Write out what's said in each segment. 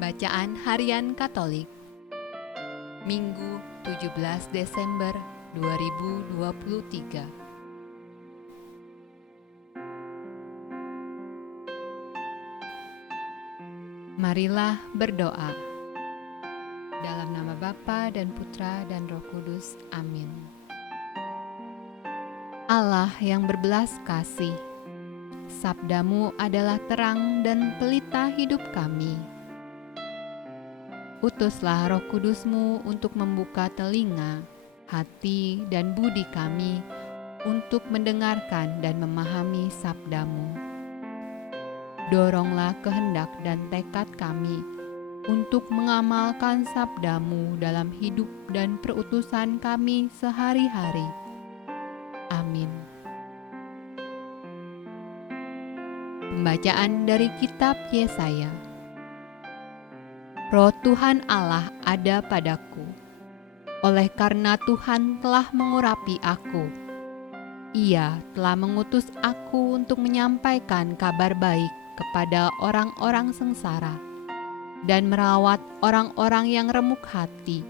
Bacaan Harian Katolik Minggu 17 Desember 2023. Marilah berdoa. Dalam nama Bapa dan Putra dan Roh Kudus. Amin. Allah yang berbelas kasih, sabdamu adalah terang dan pelita hidup kami. Utuslah Roh Kudus-Mu untuk membuka telinga, hati, dan budi kami untuk mendengarkan dan memahami sabda-Mu. Doronglah kehendak dan tekad kami untuk mengamalkan sabda-Mu dalam hidup dan perutusan kami sehari-hari. Amin. Pembacaan dari Kitab Yesaya. Roh Tuhan Allah ada padaku, oleh karena Tuhan telah mengurapi aku. Ia telah mengutus aku untuk menyampaikan kabar baik kepada orang-orang sengsara dan merawat orang-orang yang remuk hati,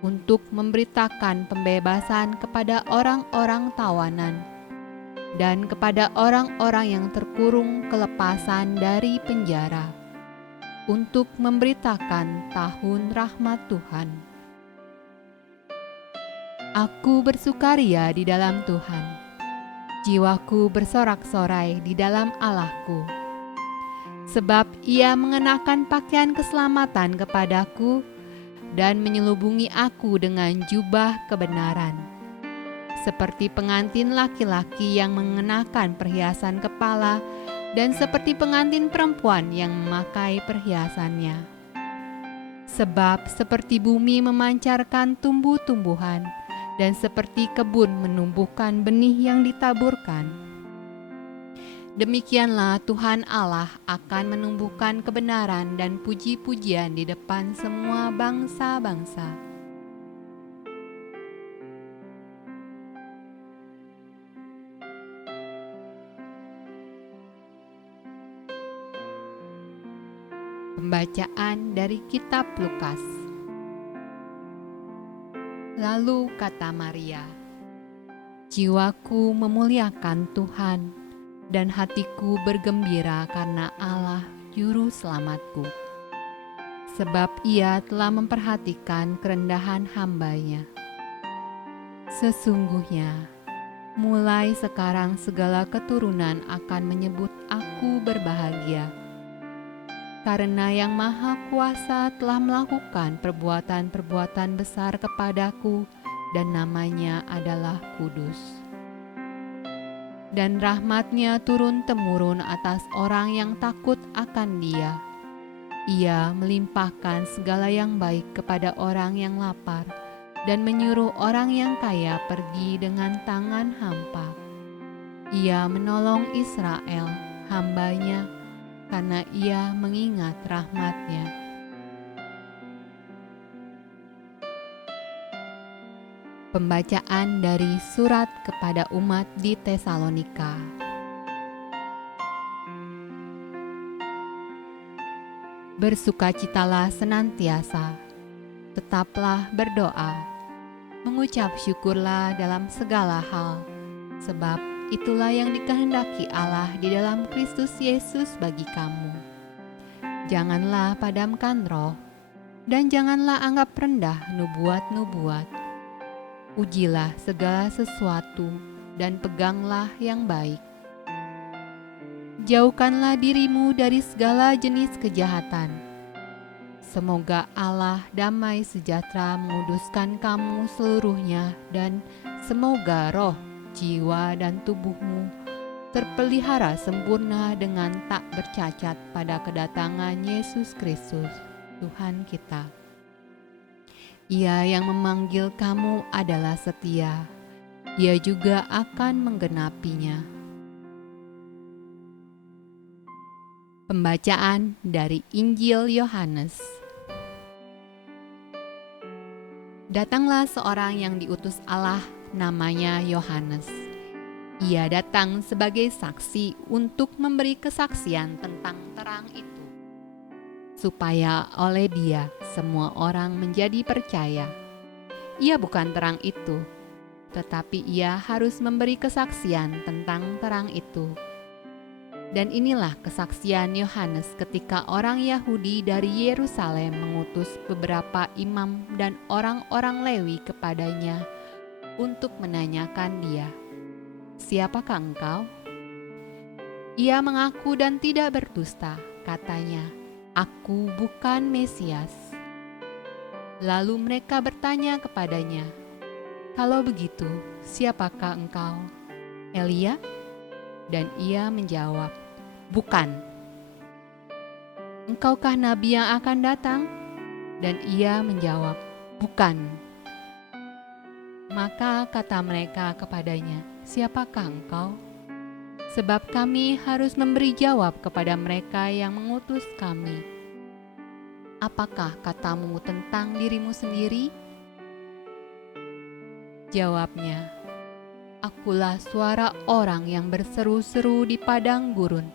untuk memberitakan pembebasan kepada orang-orang tawanan dan kepada orang-orang yang terkurung kelepasan dari penjara, untuk memberitakan tahun rahmat Tuhan. Aku bersukaria di dalam Tuhan, jiwaku bersorak-sorai di dalam Allahku, sebab Ia mengenakan pakaian keselamatan kepadaku dan menyelubungi aku dengan jubah kebenaran, seperti pengantin laki-laki yang mengenakan perhiasan kepala dan seperti pengantin perempuan yang memakai perhiasannya. Sebab seperti bumi memancarkan tumbuh-tumbuhan, dan seperti kebun menumbuhkan benih yang ditaburkan, demikianlah Tuhan Allah akan menumbuhkan kebenaran dan puji-pujian di depan semua bangsa-bangsa. Pembacaan dari Kitab Lukas. Lalu kata Maria, "Jiwaku memuliakan Tuhan, dan hatiku bergembira karena Allah Juru Selamatku. Sebab Ia telah memperhatikan kerendahan hamba-Nya. Sesungguhnya, mulai sekarang segala keturunan akan menyebut aku berbahagia, karena Yang Maha Kuasa telah melakukan perbuatan-perbuatan besar kepadaku, dan namanya adalah kudus. Dan rahmat-Nya turun-temurun atas orang yang takut akan Dia. Ia melimpahkan segala yang baik kepada orang yang lapar, dan menyuruh orang yang kaya pergi dengan tangan hampa. Ia menolong Israel, hamba-Nya, karena Ia mengingat rahmat-Nya." Pembacaan dari surat kepada umat di Tesalonika. Bersukacitalah senantiasa, tetaplah berdoa, mengucap syukurlah dalam segala hal, sebab itulah yang dikehendaki Allah di dalam Kristus Yesus bagi kamu. Janganlah padamkan roh, dan janganlah anggap rendah nubuat-nubuat. Ujilah segala sesuatu, dan peganglah yang baik. Jauhkanlah dirimu dari segala jenis kejahatan. Semoga Allah damai sejahtera menguduskan kamu seluruhnya, dan semoga roh, jiwa, dan tubuhmu terpelihara sempurna dengan tak bercacat pada kedatangan Yesus Kristus, Tuhan kita. Ia yang memanggil kamu adalah setia. Ia juga akan menggenapinya. Pembacaan dari Injil Yohanes. Datanglah seorang yang diutus Allah, namanya Yohanes. Ia datang sebagai saksi untuk memberi kesaksian tentang terang itu, supaya oleh Dia semua orang menjadi percaya. Ia bukan terang itu, tetapi Ia harus memberi kesaksian tentang terang itu. Dan inilah kesaksian Yohanes ketika orang Yahudi dari Yerusalem mengutus beberapa imam dan orang-orang Lewi kepadanya untuk menanyakan dia, "Siapakah engkau?" Ia mengaku dan tidak berdusta, katanya, "Aku bukan Mesias." Lalu mereka bertanya kepadanya, "Kalau begitu, siapakah engkau? Elia?" Dan ia menjawab, "Bukan." "Engkaukah nabi yang akan datang?" Dan ia menjawab, "Bukan." Maka kata mereka kepadanya, "Siapakah engkau? Sebab kami harus memberi jawab kepada mereka yang mengutus kami. Apakah katamu tentang dirimu sendiri?" Jawabnya, "Akulah suara orang yang berseru-seru di padang gurun.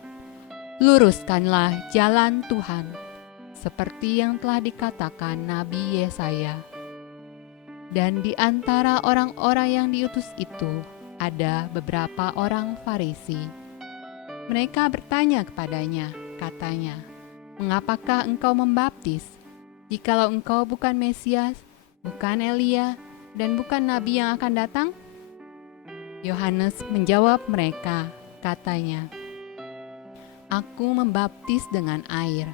Luruskanlah jalan Tuhan, seperti yang telah dikatakan Nabi Yesaya." Dan di antara orang-orang yang diutus itu ada beberapa orang Farisi. Mereka bertanya kepadanya, katanya, "Mengapakah engkau membaptis, jikalau engkau bukan Mesias, bukan Elia, dan bukan Nabi yang akan datang?" Yohanes menjawab mereka, katanya, "Aku membaptis dengan air,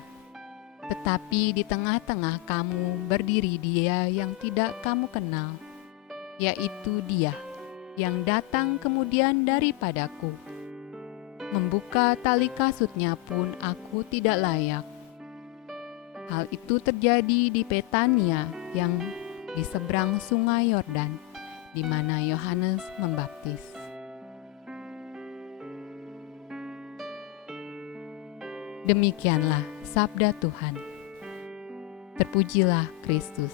tetapi di tengah-tengah kamu berdiri Dia yang tidak kamu kenal, yaitu Dia yang datang kemudian daripadaku. Membuka tali kasutnya pun aku tidak layak." Hal itu terjadi di Betania yang di seberang sungai Yordan, di mana Yohanes membaptis. Demikianlah sabda Tuhan. Terpujilah Kristus.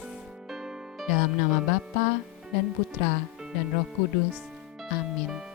Dalam nama Bapa dan Putra dan Roh Kudus. Amin.